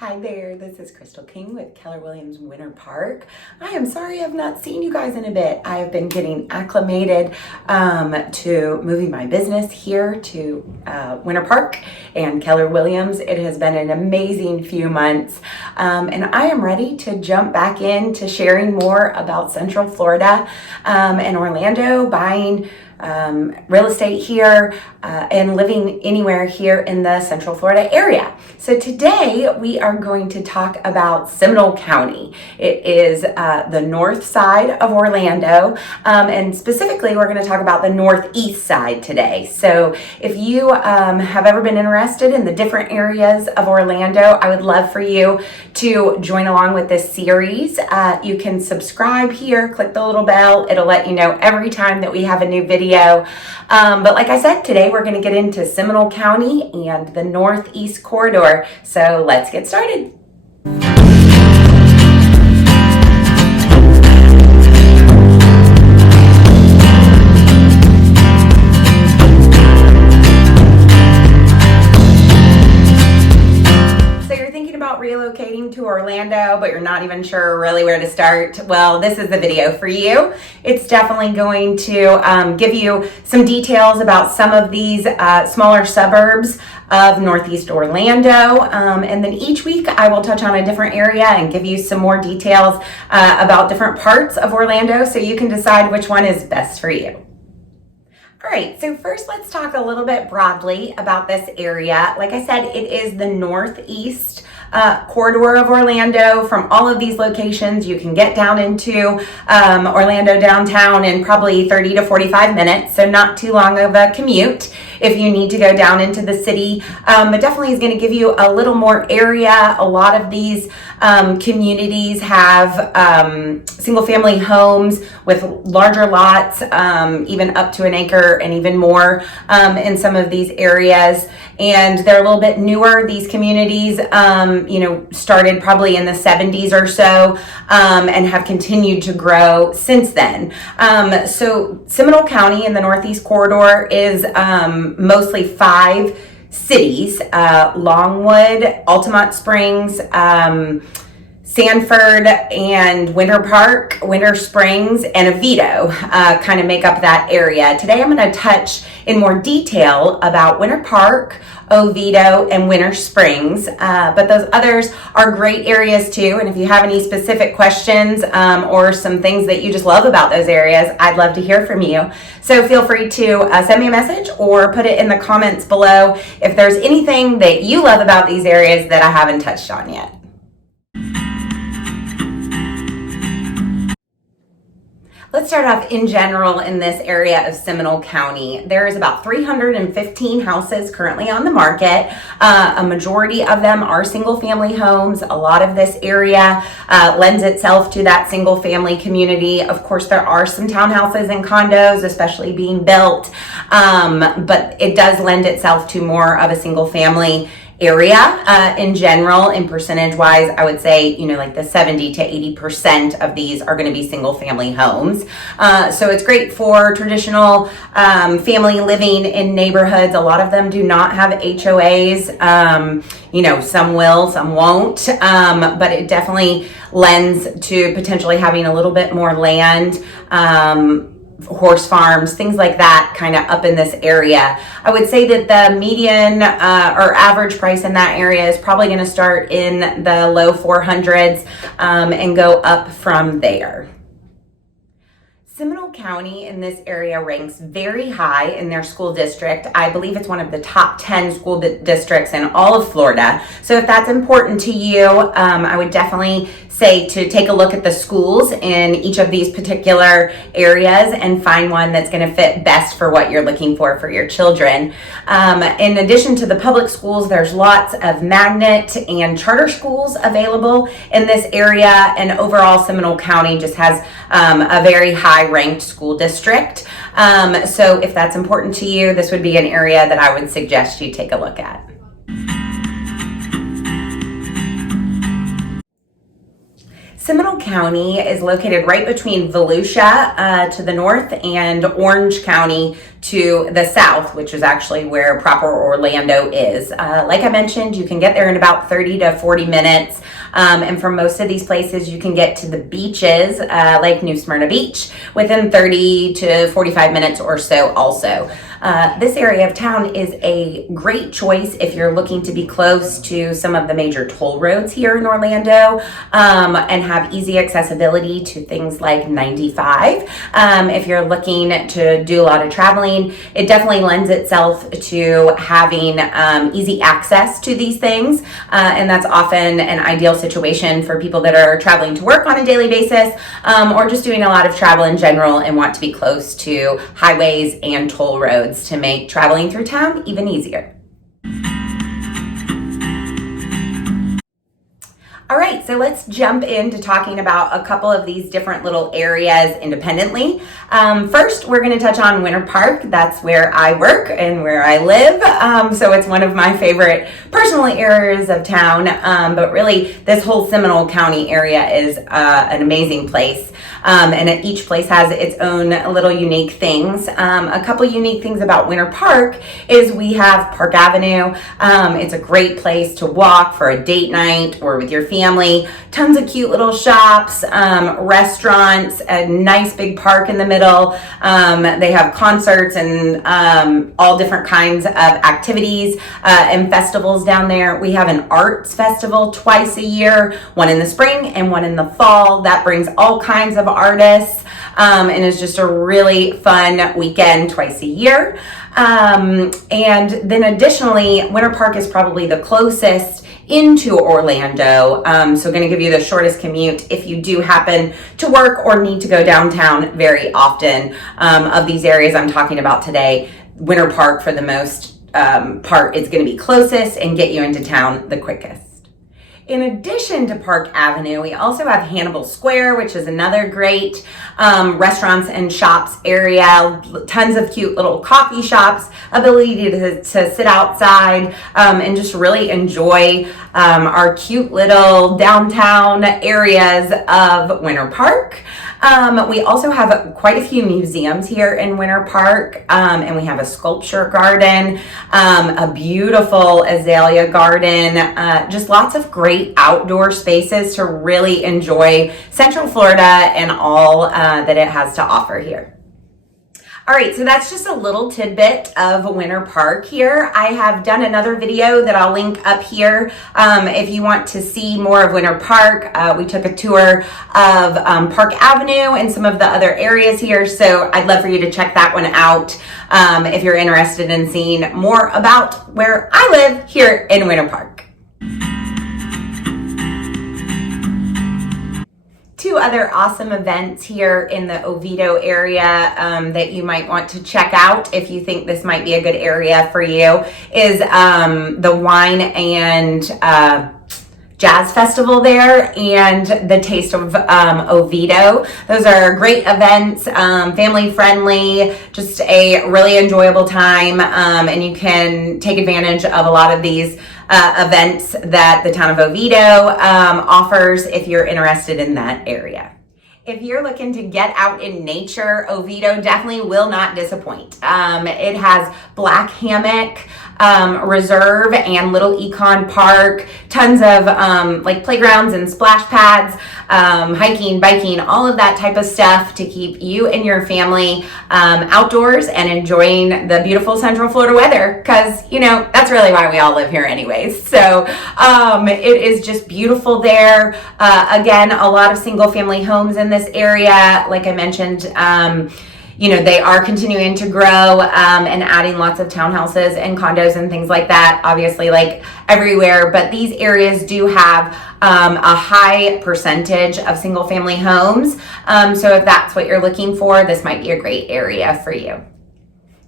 Hi there, this is Krystal King with Keller Winter Park. I am sorry I've not seen you guys in a bit. I have been getting acclimated to moving my business here to Winter Park and Keller Williams. It has been an amazing few months and I am ready to jump back into sharing more about Central Florida and Orlando, buying real estate here and living anywhere here in the Central Florida area. So today we are going to talk about Seminole County. It is the north side of Orlando, and specifically we're going to talk about the northeast side today. So if you have ever been interested in the different areas of Orlando, I would love for you to join along with this series. You can subscribe here, click the little bell. It'll let you know every time that we have a new video. But like I said, today we're going to get into Seminole County and the Northeast Corridor. So let's get started. Relocating to Orlando, but you're not even sure really where to start. Well, this is the video for you. It's definitely going to give you some details about some of these smaller suburbs of Northeast Orlando. And then each week I will touch on a different area and give you some more details about different parts of Orlando so you can decide which one is best for you. All right, so first let's talk a little bit broadly about this area. Like I said, it is the northeast corridor of Orlando. From all of these locations, you can get down into Orlando downtown in probably 30 to 45 minutes, so not too long of a commute if you need to go down into the city, but definitely is going to give you a little more area. A lot of these communities have single family homes with larger lots, even up to an acre and even more in some of these areas. And they're a little bit newer. These communities, started probably in the 70s or so, and have continued to grow since then. So Seminole County in the Northeast Corridor is mostly 5 cities: Longwood, Altamont Springs, Sanford, and Winter Park, Winter Springs, and Oviedo kind of make up that area. Today I'm going to touch in more detail about Winter Park, Oviedo, and Winter Springs, but those others are great areas too. And if you have any specific questions or some things that you just love about those areas, I'd love to hear from you. So feel free to send me a message or put it in the comments below if there's anything that you love about these areas that I haven't touched on yet. Let's start off in general in this area of Seminole County. There is about 315 houses currently on the market. A majority of them are single family homes. A lot of this area lends itself to that single family community. Of course, there are some townhouses and condos, especially being built, but it does lend itself to more of a single family area in general. In percentage wise, I would say, like the 70 to 80% of these are going to be single family homes. So it's great for traditional family living in neighborhoods. A lot of them do not have HOAs. Some will, some won't, but it definitely lends to potentially having a little bit more land, horse farms, things like that kind of up in this area. I would say that the median or average price in that area is probably going to start in the low 400s and go up from there. Seminole County in this area ranks very high in their school district. I believe it's one of the top 10 school districts in all of Florida. So if that's important to you, I would definitely say to take a look at the schools in each of these particular areas and find one that's going to fit best for what you're looking for your children. In addition to the public schools, there's lots of magnet and charter schools available in this area, and overall Seminole County just has a very high ranked school district. So if that's important to you, this would be an area that I would suggest you take a look at. Seminole County is located right between Volusia to the north and Orange County to the south, which is actually where proper Orlando is. Like I mentioned, you can get there in about 30 to 40 minutes. And from most of these places, you can get to the beaches, like New Smyrna Beach, within 30 to 45 minutes or so also. This area of town is a great choice if you're looking to be close to some of the major toll roads here in Orlando, and have easy accessibility to things like 95. If you're looking to do a lot of traveling, it definitely lends itself to having easy access to these things, and that's often an ideal situation for people that are traveling to work on a daily basis, or just doing a lot of travel in general and want to be close to highways and toll roads to make traveling through town even easier. All right, so let's jump into talking about a couple of these different little areas independently. First, we're going to touch on Winter Park. That's where I work and where I live. So it's one of my favorite personal areas of town. But really, this whole Seminole County area is an amazing place. And each place has its own little unique things. A couple unique things about Winter Park is we have Park Avenue. It's a great place to walk for a date night or with your family. Tons of cute little shops, restaurants, a nice big park in the middle. They have concerts and all different kinds of activities and festivals down there. We have an arts festival twice a year, one in the spring and one in the fall. That brings all kinds of artists, and it's just a really fun weekend twice a year. And then additionally, Winter Park is probably the closest into Orlando, so going to give you the shortest commute if you do happen to work or need to go downtown very often. Of these areas I'm talking about today, Winter Park for the most part is going to be closest and get you into town the quickest. In addition to Park Avenue, we also have Hannibal Square, which is another great restaurants and shops area. Tons of cute little coffee shops, ability to sit outside and just really enjoy our cute little downtown areas of Winter Park. We also have quite a few museums here in Winter Park, and we have a sculpture garden, a beautiful azalea garden, just lots of great outdoor spaces to really enjoy Central Florida and all that it has to offer here. All right, so that's just a little tidbit of Winter Park here. I have done another video that I'll link up here if you want to see more of Winter Park. We took a tour of Park Avenue and some of the other areas here, so I'd love for you to check that one out if you're interested in seeing more about where I live here in Winter Park. Two other awesome events here in the Oviedo area that you might want to check out if you think this might be a good area for you is the Wine and Jazz Festival there and the Taste of Oviedo. Those are great events, family friendly, just a really enjoyable time, and you can take advantage of a lot of these events that the town of Oviedo offers if you're interested in that area. If you're looking to get out in nature, Oviedo definitely will not disappoint. It has Black Hammock Reserve and Little Econ Park, tons of like playgrounds and splash pads, hiking, biking, all of that type of stuff to keep you and your family outdoors and enjoying the beautiful Central Florida weather, because you know that's really why we all live here anyways. So it is just beautiful there. Again, a lot of single family homes in this area. Like I mentioned, you know, they are continuing to grow and adding lots of townhouses and condos and things like that, obviously like everywhere, but these areas do have a high percentage of single family homes. So if that's what you're looking for, this might be a great area for you.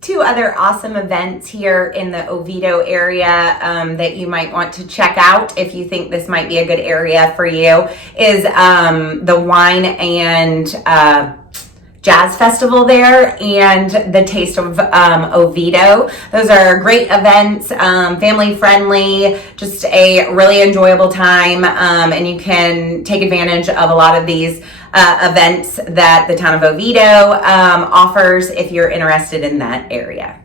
Two other awesome events here in the Oviedo area that you might want to check out if you think this might be a good area for you is the Wine and Jazz Festival there and the Taste of Oviedo. Those are great events, family friendly, just a really enjoyable time, and you can take advantage of a lot of these events that the town of Oviedo offers if you're interested in that area.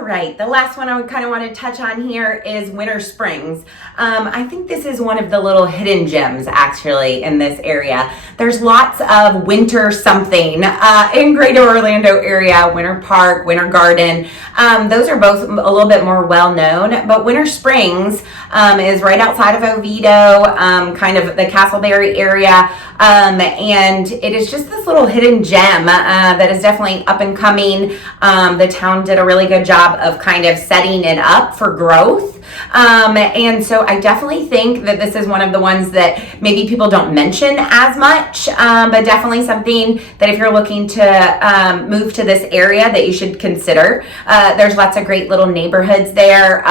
Right, the last one I would kind of want to touch on here is Winter Springs. I think this is one of the little hidden gems actually in this area. There's lots of winter something in Greater Orlando area, Winter Park, Winter Garden. Those are both a little bit more well known, but Winter Springs is right outside of Oviedo, kind of the Castleberry area. And it is just this little hidden gem that is definitely up and coming. The town did a really good job of kind of setting it up for growth. And so I definitely think that this is one of the ones that maybe people don't mention as much, but definitely something that if you're looking to move to this area that you should consider. There's lots of great little neighborhoods there.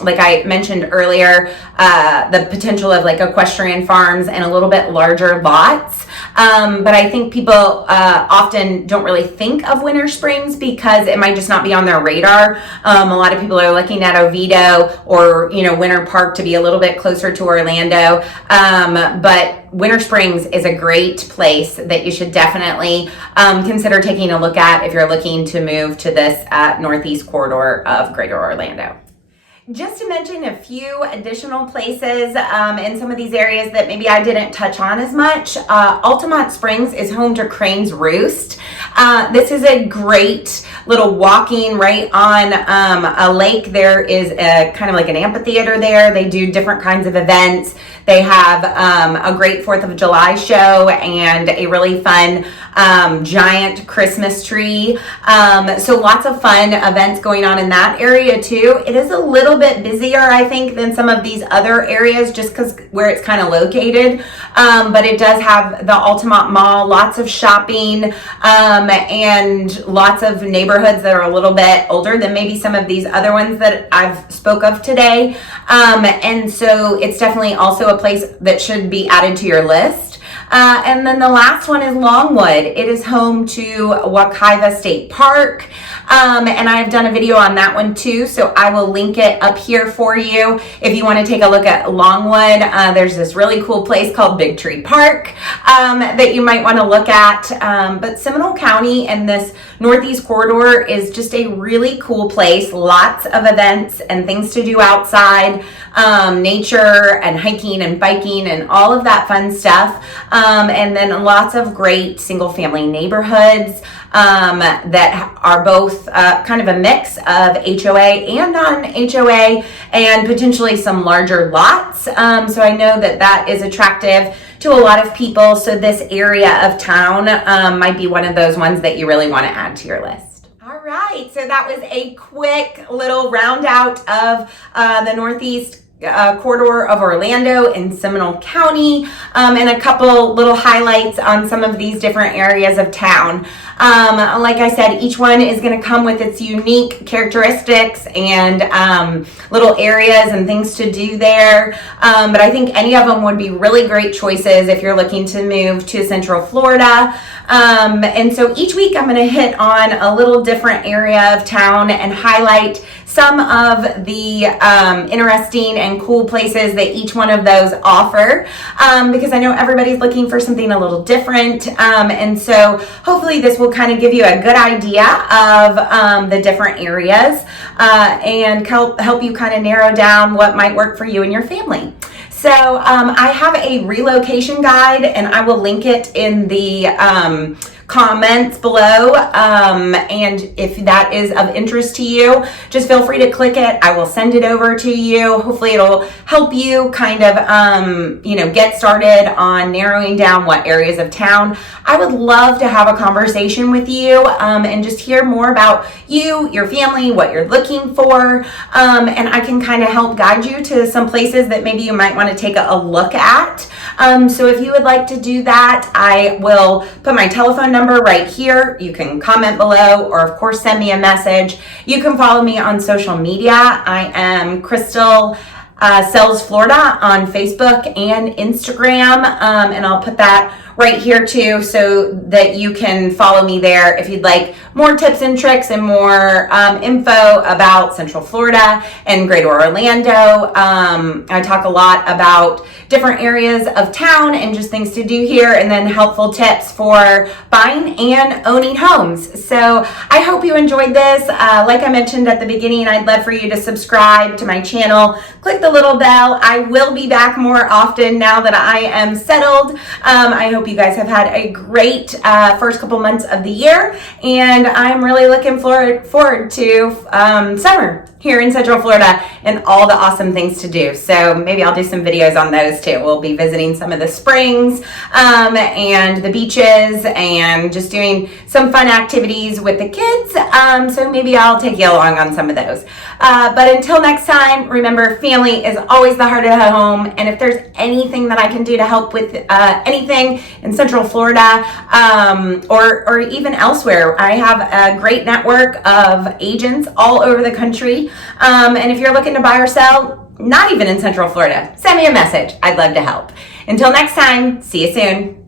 Like I mentioned earlier, the potential of like equestrian farms and a little bit larger lots. But I think people often don't really think of Winter Springs because it might just not be on their radar. A lot of people are looking at Oviedo or, Winter Park to be a little bit closer to Orlando. But Winter Springs is a great place that you should definitely consider taking a look at if you're looking to move to this northeast corridor of Greater Orlando. Just to mention a few additional places in some of these areas that maybe I didn't touch on as much. Altamont Springs is home to Crane's Roost. This is a great little walking right on a lake. There is a kind of like an amphitheater there. They do different kinds of events. They have a great 4th of July show and a really fun giant Christmas tree. So lots of fun events going on in that area too. It is a little bit busier, I think, than some of these other areas just because where it's kind of located. But it does have the Altamont Mall, lots of shopping, and lots of neighborhoods that are a little bit older than maybe some of these other ones that I've spoke of today. And so it's definitely also a place that should be added to your list. And then the last one is Longwood. It is home to Wekiva State Park. And I've done a video on that one too, so I will link it up here for you. If you want to take a look at Longwood, there's this really cool place called Big Tree Park that you might want to look at. But Seminole County and this Northeast Corridor is just a really cool place. Lots of events and things to do outside, nature and hiking and biking and all of that fun stuff. And then lots of great single family neighborhoods that are both kind of a mix of HOA and non-HOA and potentially some larger lots. So I know that that is attractive to a lot of people. So this area of town might be one of those ones that you really want to add to your list. All right, so that was a quick little round out of the Northeast corridor of Orlando and Seminole County, and a couple little highlights on some of these different areas of town. Like I said, each one is going to come with its unique characteristics and little areas and things to do there. But I think any of them would be really great choices if you're looking to move to Central Florida. And so each week I'm going to hit on a little different area of town and highlight some of the interesting and cool places that each one of those offer, because I know everybody's looking for something a little different. And so hopefully this will kind of give you a good idea of the different areas and help you kind of narrow down what might work for you and your family. So I have a relocation guide, and I will link it in the comments below, and if that is of interest to you, just feel free to click it. I will send it over to you. Hopefully it'll help you kind of get started on narrowing down what areas of town. I would love to have a conversation with you and just hear more about you, your family, what you're looking for, and I can kind of help guide you to some places that maybe you might want to take a look at. So if you would like to do that, I will put my telephone number right here. You can comment below, or of course send me a message. You can follow me on social media. I am Krystal Sells Florida on Facebook and Instagram, and I'll put that right here too, so that you can follow me there if you'd like more tips and tricks and more info about Central Florida and Greater Orlando. I talk a lot about different areas of town and just things to do here, and then helpful tips for buying and owning homes. So I hope you enjoyed this. Like I mentioned at the beginning, I'd love for you to subscribe to my channel. Click the little bell. I will be back more often now that I am settled. I hope you guys have had a great first couple months of the year, and I'm really looking forward to summer here in Central Florida and all the awesome things to do. So maybe I'll do some videos on those too. We'll be visiting some of the springs and the beaches and just doing some fun activities with the kids. So maybe I'll take you along on some of those. But until next time, remember, family is always the heart of the home. And if there's anything that I can do to help with anything in Central Florida or even elsewhere, I have a great network of agents all over the country. And if you're looking to buy or sell, not even in Central Florida, send me a message. I'd love to help. Until next time, see you soon.